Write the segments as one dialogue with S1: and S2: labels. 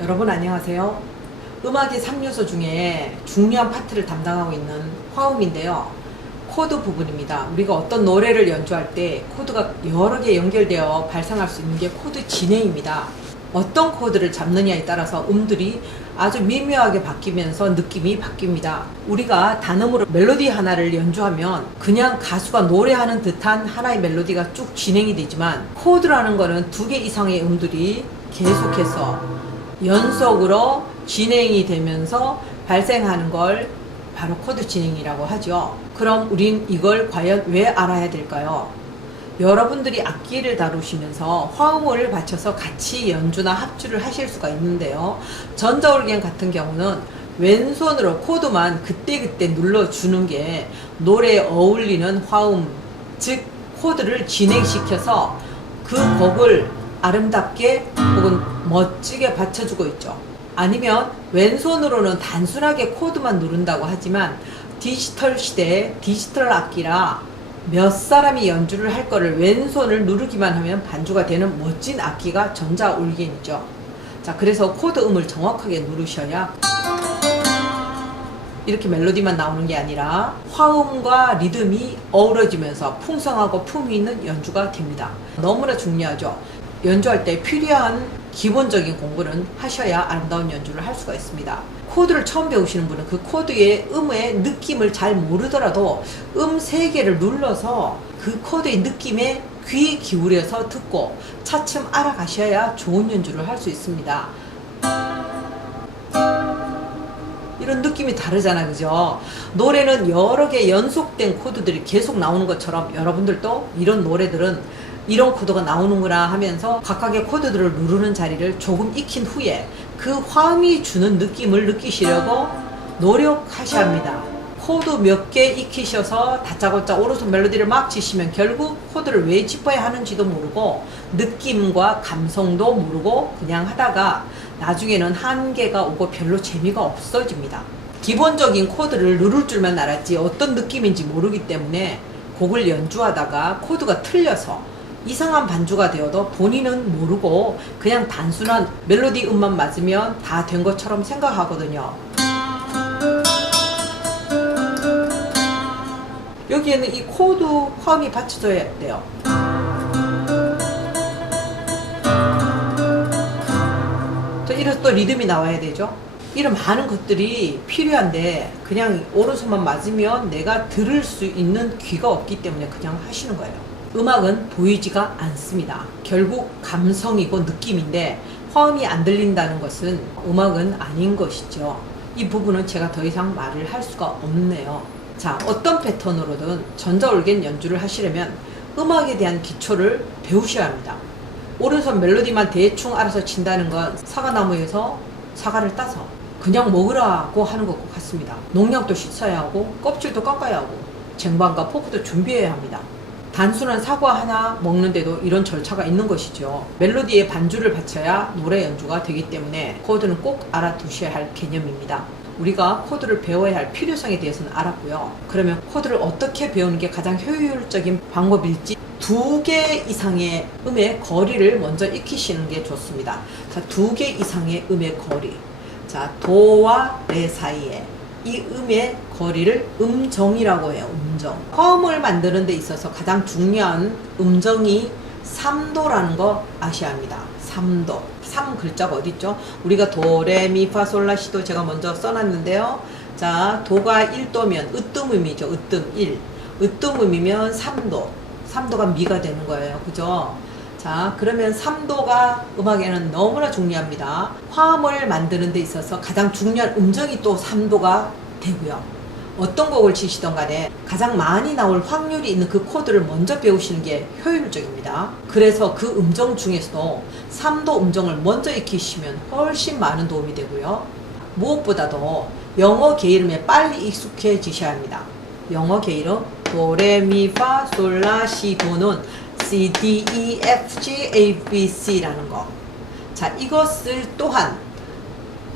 S1: 여러분 안녕하세요. 음악의 3요소 중에 중요한 파트를 담당하고 있는 화음인데요. 코드 부분입니다. 우리가 어떤 노래를 연주할 때 코드가 여러 개 연결되어 발생할 수 있는 게 코드 진행입니다. 어떤 코드를 잡느냐에 따라서 음들이 아주 미묘하게 바뀌면서 느낌이 바뀝니다. 우리가 단음으로 멜로디 하나를 연주하면 그냥 가수가 노래하는 듯한 하나의 멜로디가 쭉 진행이 되지만 코드라는 거는 두 개 이상의 음들이 계속해서 연속으로 진행이 되면서 발생하는 걸 바로 코드 진행이라고 하죠. 그럼 우린 이걸 과연 왜 알아야 될까요? 여러분들이 악기를 다루시면서 화음을 받쳐서 같이 연주나 합주를 하실 수가 있는데요. 전자올겐 같은 경우는 왼손으로 코드만 그때그때 눌러주는 게 노래에 어울리는 화음, 즉 코드를 진행시켜서 그 곡을 아름답게 혹은 멋지게 받쳐주고 있죠. 아니면 왼손으로는 단순하게 코드만 누른다고 하지만 디지털 시대에 디지털 악기라 몇 사람이 연주를 할 거를 왼손을 누르기만 하면 반주가 되는 멋진 악기가 전자 올겐이죠. 자, 그래서 코드 음을 정확하게 누르셔야 이렇게 멜로디만 나오는 게 아니라 화음과 리듬이 어우러지면서 풍성하고 품위 있는 연주가 됩니다. 너무나 중요하죠. 연주할 때 필요한 기본적인 공부는 하셔야 아름다운 연주를 할 수가 있습니다. 코드를 처음 배우시는 분은 그 코드의 음의 느낌을 잘 모르더라도 음 세 개를 눌러서 그 코드의 느낌에 귀 기울여서 듣고 차츰 알아가셔야 좋은 연주를 할 수 있습니다. 이런 느낌이 다르잖아, 그죠? 노래는 여러 개 연속된 코드들이 계속 나오는 것처럼 여러분들도 이런 노래들은 이런 코드가 나오는구나 하면서 각각의 코드들을 누르는 자리를 조금 익힌 후에 그 화음이 주는 느낌을 느끼시려고 노력하셔야 합니다. 코드 몇 개 익히셔서 다짜고짜 오른손 멜로디를 막 치시면 결국 코드를 왜 짚어야 하는지도 모르고 느낌과 감성도 모르고 그냥 하다가 나중에는 한계가 오고 별로 재미가 없어집니다. 기본적인 코드를 누를 줄만 알았지 어떤 느낌인지 모르기 때문에 곡을 연주하다가 코드가 틀려서 이상한 반주가 되어도 본인은 모르고 그냥 단순한 멜로디 음만 맞으면 다 된 것처럼 생각하거든요. 여기에는 이 코드 화음이 받쳐져야 돼요. 또 이래서 또 리듬이 나와야 되죠. 이런 많은 것들이 필요한데 그냥 오른손만 맞으면 내가 들을 수 있는 귀가 없기 때문에 그냥 하시는 거예요. 음악은 보이지가 않습니다. 결국 감성이고 느낌인데 화음이 안 들린다는 것은 음악은 아닌 것이죠. 이 부분은 제가 더 이상 말을 할 수가 없네요. 자, 어떤 패턴으로든 전자올겐 연주를 하시려면 음악에 대한 기초를 배우셔야 합니다. 오른손 멜로디만 대충 알아서 친다는 건 사과나무에서 사과를 따서 그냥 먹으라고 하는 것과 같습니다. 농약도 씻어야 하고 껍질도 깎아야 하고 쟁반과 포크도 준비해야 합니다. 단순한 사과 하나 먹는데도 이런 절차가 있는 것이죠. 멜로디에 반주를 바쳐야 노래 연주가 되기 때문에 코드는 꼭 알아두셔야 할 개념입니다. 우리가 코드를 배워야 할 필요성에 대해서는 알았고요. 그러면 코드를 어떻게 배우는 게 가장 효율적인 방법일지 두 개 이상의 음의 거리를 먼저 익히시는 게 좋습니다. 자, 두 개 이상의 음의 거리. 자, 도와 레 사이에 이 음의 거리를 음정이라고 해요. 음정. 화음을 만드는 데 있어서 가장 중요한 음정이 3도라는 거 아셔야 합니다. 3도. 3 글자가 어디 있죠? 우리가 도, 레, 미, 파, 솔, 라, 시도 제가 먼저 써놨는데요. 자, 도가 1도면 으뜸음이죠. 으뜸 1. 으뜸음이면 3도. 3도가 미가 되는 거예요. 그죠? 자, 그러면 3도가 음악에는 너무나 중요합니다. 화음을 만드는 데 있어서 가장 중요한 음정이 또 3도가 되고요. 어떤 곡을 치시던 간에 가장 많이 나올 확률이 있는 그 코드를 먼저 배우시는 게 효율적입니다. 그래서 그 음정 중에서도 3도 음정을 먼저 익히시면 훨씬 많은 도움이 되고요. 무엇보다도 영어 게이름에 빨리 익숙해지셔야 합니다. 영어 게이름 도레미파 솔라 시 도는 C, D, E, F, G, A, B, C라는 거. 자, 이것을 또한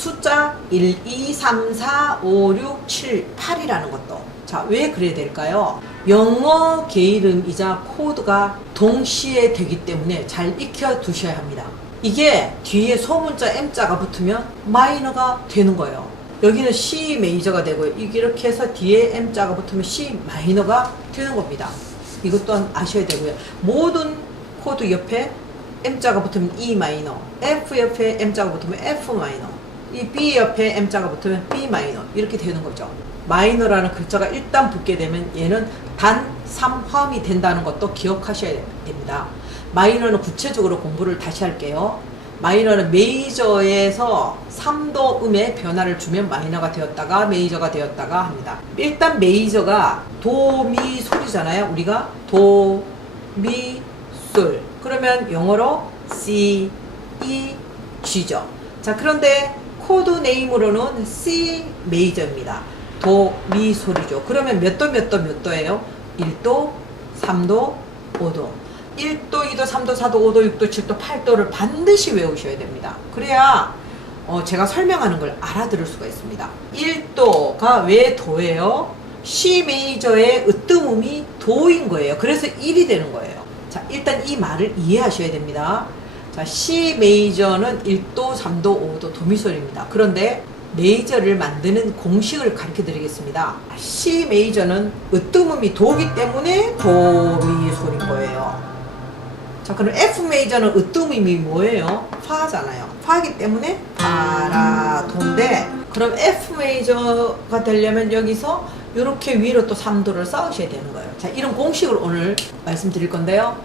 S1: 숫자 1, 2, 3, 4, 5, 6, 7, 8이라는 것도. 자, 왜 그래야 될까요? 영어 게이름이자 코드가 동시에 되기 때문에 잘 익혀 두셔야 합니다. 이게 뒤에 소문자 M자가 붙으면 마이너가 되는 거예요. 여기는 C 메이저가 되고요. 이렇게 해서 뒤에 M자가 붙으면 C 마이너가 되는 겁니다. 이것 또한 아셔야 되고요. 모든 코드 옆에 M자가 붙으면 E 마이너, F 옆에 M자가 붙으면 F 마이너, 이 B 옆에 M자가 붙으면 B 마이너 이렇게 되는 거죠. 마이너라는 글자가 일단 붙게 되면 얘는 단 3화음이 된다는 것도 기억하셔야 됩니다. 마이너는 구체적으로 공부를 다시 할게요. 마이너는 메이저에서 3도 음의 변화를 주면 마이너가 되었다가 메이저가 되었다가 합니다. 일단 메이저가 도, 미, 솔이잖아요. 우리가 도, 미, 솔. 그러면 영어로 C, E, G죠. 자, 그런데 코드 네임으로는 C 메이저입니다. 도, 미, 솔이죠. 그러면 몇 도, 몇 도, 몇 도예요? 1도, 3도, 5도. 1도, 2도, 3도, 4도, 5도, 6도, 7도, 8도를 반드시 외우셔야 됩니다. 그래야 어, 제가 설명하는 걸 알아들을 수가 있습니다. 1도가 왜 도예요? C 메이저의 으뜸음이 도인 거예요. 그래서 1이 되는 거예요. 자, 일단 이 말을 이해하셔야 됩니다. 자, C 메이저는 1도, 3도, 5도 도미솔입니다. 그런데 메이저를 만드는 공식을 가르쳐 드리겠습니다. C 메이저는 으뜸음이 도기 때문에 도미솔인 거예요. 자, 그럼 F 메이저는 으뜸음이 뭐예요? 파잖아요. 파기 때문에 파라도인데 그럼 F 메이저가 되려면 여기서 이렇게 위로 또 3도를 쌓으셔야 되는 거예요. 자, 이런 공식을 오늘 말씀드릴 건데요.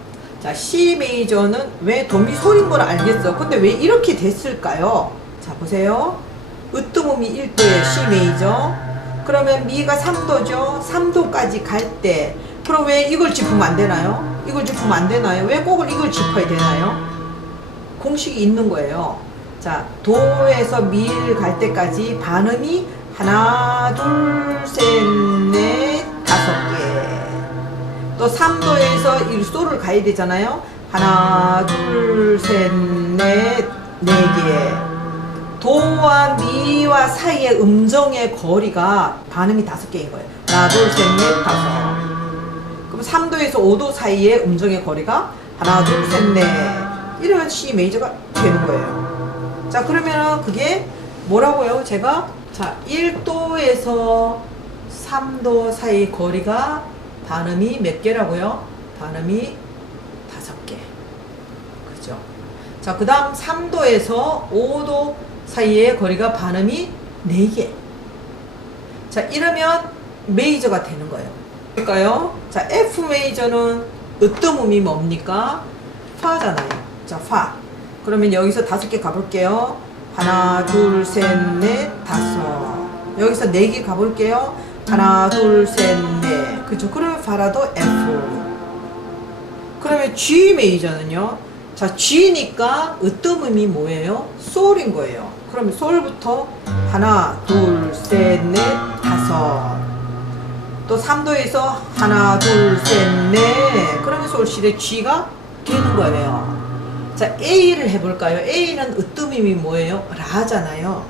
S1: 자, C 메이저는 왜 도미솔인 걸 알겠어. 근데 왜 이렇게 됐을까요? 자, 보세요. 으뜸음이 1도의 C 메이저. 그러면 미가 3도죠. 3도까지 갈 때. 그럼 왜 이걸 짚으면 안 되나요? 이걸 짚으면 안 되나요? 왜꼭 이걸 짚어야 되나요? 공식이 있는 거예요. 자, 도에서 미를 갈 때까지 반음이 하나, 둘, 셋, 넷. 또 3도에서 이 소를 가야 되잖아요. 하나, 둘, 셋, 넷, 네 개. 도와 미와 사이의 음정의 거리가 반음이 다섯 개인 거예요. 하나, 둘, 셋, 넷, 다섯. 그럼 3도에서 5도 사이의 음정의 거리가 하나, 둘, 셋, 넷. 이러면 C 메이저가 되는 거예요. 자, 그러면은 그게 뭐라고요? 제가 자, 1도에서 3도 사이 거리가 반음이 몇 개라고요? 반음이 다섯 개. 그죠? 자, 그 다음 3도에서 5도 사이의 거리가 반음이 4개. 자, 이러면 메이저가 되는 거예요. 볼까요? 자, F 메이저는 으뜸 음이 뭡니까? 파잖아요. 자, 파. 그러면 여기서 다섯 개 가볼게요. 하나, 둘, 셋, 넷, 다섯. 여기서 네 개 가볼게요. 하나, 둘, 셋, 넷. 그죠? 그러면 파라도 F. 그러면 G 메이저는요? 자, G니까 으뜸 음이 뭐예요? 솔인 거예요. 그러면 솔부터 하나, 둘, 셋, 넷, 다섯. 또 3도에서 하나, 둘, 셋, 넷. 그러면 솔실의 G가 되는 거예요. 자, A를 해볼까요? A는 으뜸음이 뭐예요? 라잖아요.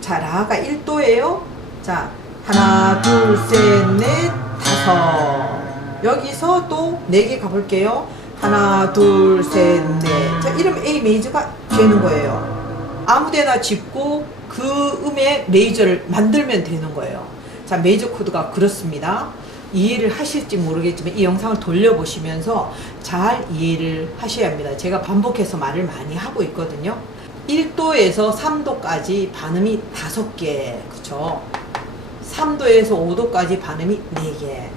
S1: 자, 라가 1도예요. 자, 하나, 둘, 셋, 넷, 다섯. 여기서 또 4개 가볼게요. 하나, 둘, 셋, 넷. 자, 이러면 A 메이저가 되는 거예요. 아무 데나 짚고 그 음의 메이저를 만들면 되는 거예요. 자, 메이저 코드가 그렇습니다. 이해를 하실지 모르겠지만 이 영상을 돌려보시면서 잘 이해를 하셔야 합니다. 제가 반복해서 말을 많이 하고 있거든요. 1도에서 3도까지 반음이 5개, 그쵸? 3도에서 5도까지 반음이 4개.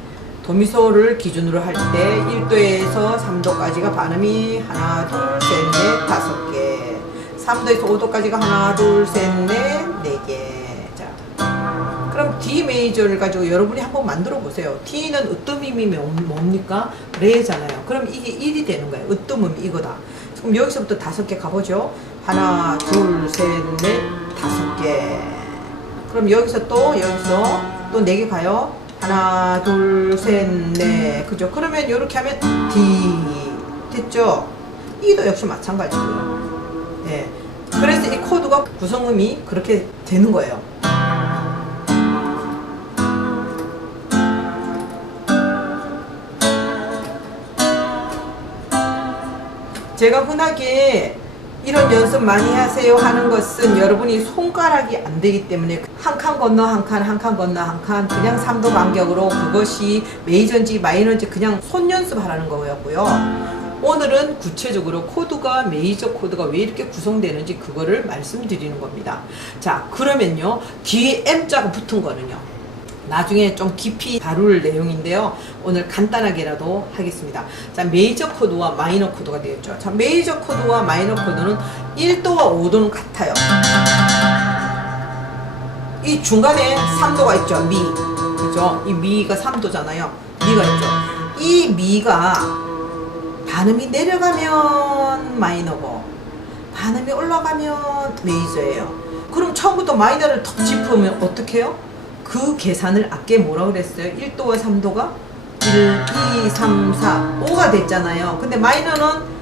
S1: 도미소를 기준으로 할 때 1도에서 3도까지가 반음이 하나, 둘, 셋, 넷, 다섯 개. 3도에서 5도까지가 하나, 둘, 셋, 넷, 네 개. 자. 그럼 D 메이저를 가지고 여러분이 한번 만들어 보세요. T는 으뜸음이 뭡니까? 레잖아요. 그럼 이게 1이 되는 거예요. 으뜸음이 이거다. 그럼 여기서부터 다섯 개 가보죠. 하나, 둘, 셋, 넷, 다섯 개. 그럼 여기서 또 여기서 또 네 개 가요. 하나, 둘, 셋, 넷. 그죠? 그러면 이렇게 하면 D 됐죠? E도 역시 마찬가지고요. 네. 그래서 이 코드가 구성음이 그렇게 되는 거예요. 제가 흔하게 이런 연습 많이 하세요 하는 것은 여러분이 손가락이 안 되기 때문에 한 칸 건너 한 칸, 한 칸 건너 한 칸, 그냥 3도 간격으로 그것이 메이저인지 마이너인지 그냥 손 연습하라는 거였고요. 오늘은 구체적으로 코드가 메이저 코드가 왜 이렇게 구성되는지 그거를 말씀드리는 겁니다. 자, 그러면요. 뒤에 M자가 붙은 거는요. 나중에 좀 깊이 다룰 내용인데요. 오늘 간단하게라도 하겠습니다. 자, 메이저 코드와 마이너 코드가 되겠죠. 자, 메이저 코드와 마이너 코드는 1도와 5도는 같아요. 이 중간에 3도가 있죠. 미. 그죠? 이 미가 3도잖아요. 미가 있죠. 이 미가 반음이 내려가면 마이너고 반음이 올라가면 메이저예요. 그럼 처음부터 마이너를 턱 짚으면 어떻게 해요? 그 계산을 아까 뭐라 그랬어요? 1도와 3도가 1, 2, 3, 4, 5가 됐잖아요. 근데 마이너는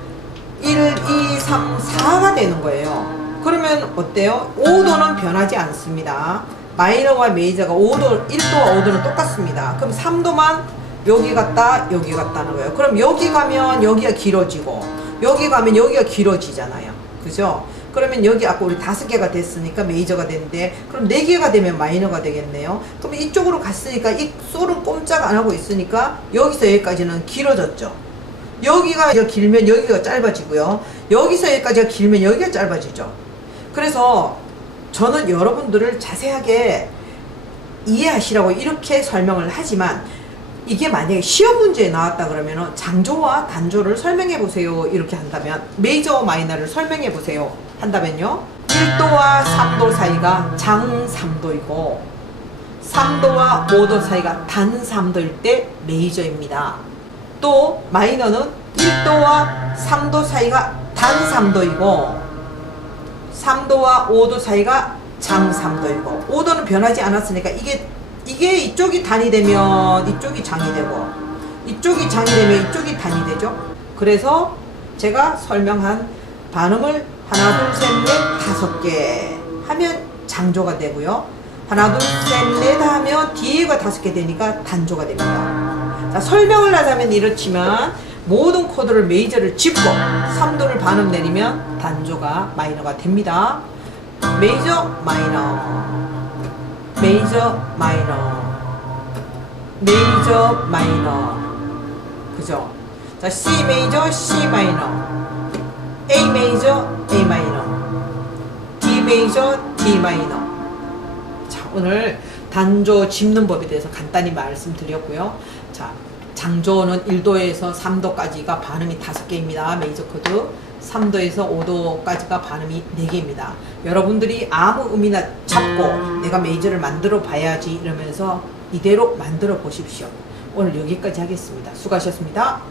S1: 1, 2, 3, 4가 되는 거예요. 그러면 어때요? 5도는 변하지 않습니다. 마이너와 메이저가 5도, 1도와 5도는 똑같습니다. 그럼 3도만 여기 갔다, 여기 갔다는 거예요. 그럼 여기 가면 여기가 길어지고, 여기 가면 여기가 길어지잖아요. 그죠? 그러면 여기 아까 우리 다섯 개가 됐으니까 메이저가 됐는데, 그럼 네 개가 되면 마이너가 되겠네요. 그럼 이쪽으로 갔으니까 이 솔은 꼼짝 안 하고 있으니까 여기서 여기까지는 길어졌죠. 여기가 길면 여기가 짧아지고요. 여기서 여기까지가 길면 여기가 짧아지죠. 그래서 저는 여러분들을 자세하게 이해하시라고 이렇게 설명을 하지만 이게 만약에 시험 문제에 나왔다 그러면 장조와 단조를 설명해 보세요 이렇게 한다면 메이저와 마이너를 설명해 보세요 한다면요? 1도와 3도 사이가 장 3도이고 3도와 5도 사이가 단 3도일 때 메이저입니다. 또 마이너는 1도와 3도 사이가 단 3도이고 3도와 5도 사이가 장 3도이고. 5도는 변하지 않았으니까 이게 이게 이쪽이 단이 되면 이쪽이 장이 되고 이쪽이 장이 되면 이쪽이 단이 되죠. 그래서 제가 설명한 반음을 하나 둘 셋 넷 다섯 개 하면 장조가 되고요. 하나 둘 셋 넷 하면 뒤에가 다섯 개 되니까 단조가 됩니다. 자, 설명을 하자면 이렇지만 모든 코드를 메이저를 짚고 3도를 반음 내리면 단조가 마이너가 됩니다. 메이저 마이너 메이저 마이너 메이저 마이너 그죠? 자 C 메이저 C 마이너 A 메이저 A 마이너 D 메이저 D 마이너 자 오늘 단조 짚는 법에 대해서 간단히 말씀드렸고요 자 장조는 1도에서 3도까지가 반음이 5개입니다 메이저 코드 3도에서 5도까지가 반음이 4개입니다. 여러분들이 아무 의미나 잡고 내가 메이저를 만들어 봐야지 이러면서 이대로 만들어 보십시오. 오늘 여기까지 하겠습니다. 수고하셨습니다.